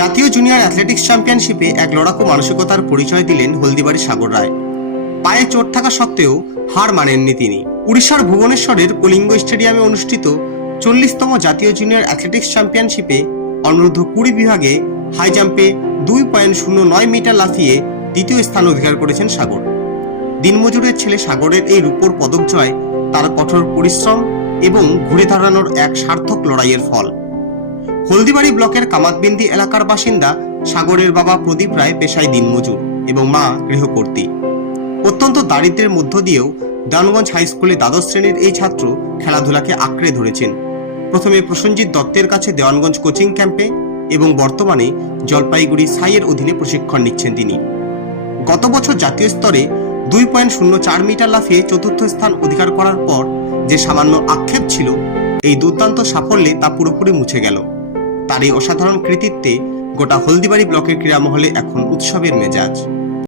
জাতীয় junior athletics চ্যাম্পিয়নশিপে এক লড়াকু মানসিকতার পরিচয় দিলেন হলদিবাড়ি সাগর রায়। পায়ে চোট থাকা সত্ত্বেও হার মানেননি তিনি। উড়িষ্যার ভুবনেশ্বরের কলিঙ্গ স্টেডিয়ামে অনুষ্ঠিত 40তম জাতীয় জুনিয়র অ্যাথলেটিক্স চ্যাম্পিয়নশিপে অনূর্ধ্ব 20 বিভাগে হাই জাম্পে 2.09 মিটার লাফিয়ে দ্বিতীয় স্থান অধিকার করেছেন সাগর। দিনমজুরের ছেলে সাগরের এই রূপোর পদক জয় তার কঠোর পরিশ্রম এবং ঘুরে দাঁড়ানোর এক সার্থক লড়াইয়ের ফল। হলদিবাড়ি ব্লকের কামাতবিন্দি এলাকার বাসিন্দা সাগরের বাবা প্রদীপ রায় পেশায় দিনমজুর এবং মা গৃহকর্ত্রী। অত্যন্ত দারিদ্র্যের মধ্য দিয়েও দেওয়ানগঞ্জ হাই স্কুলে দ্বাদশ শ্রেণীর এই ছাত্র খেলাধুলাকে আঁকড়ে ধরেছেন। প্রথমে প্রসেনজিৎ দত্তের কাছে দেওয়ানগঞ্জ কোচিং ক্যাম্পে এবং বর্তমানে জলপাইগুড়ি সাইয়ের অধীনে প্রশিক্ষণ নিচ্ছেন তিনি। গত বছর জাতীয় স্তরে 2.04 মিটার লাফিয়ে চতুর্থ স্থান অধিকার করার পর যে সামান্য আক্ষেপ ছিল, এই দুর্দান্ত সাফল্যে তা পুরোপুরি মুছে গেল। তার এই অসাধারণ কৃতিত্বে গোটা হলদিবাড়ি ব্লকের ক্রীড়া মহলে এখন উৎসবের মেজাজ।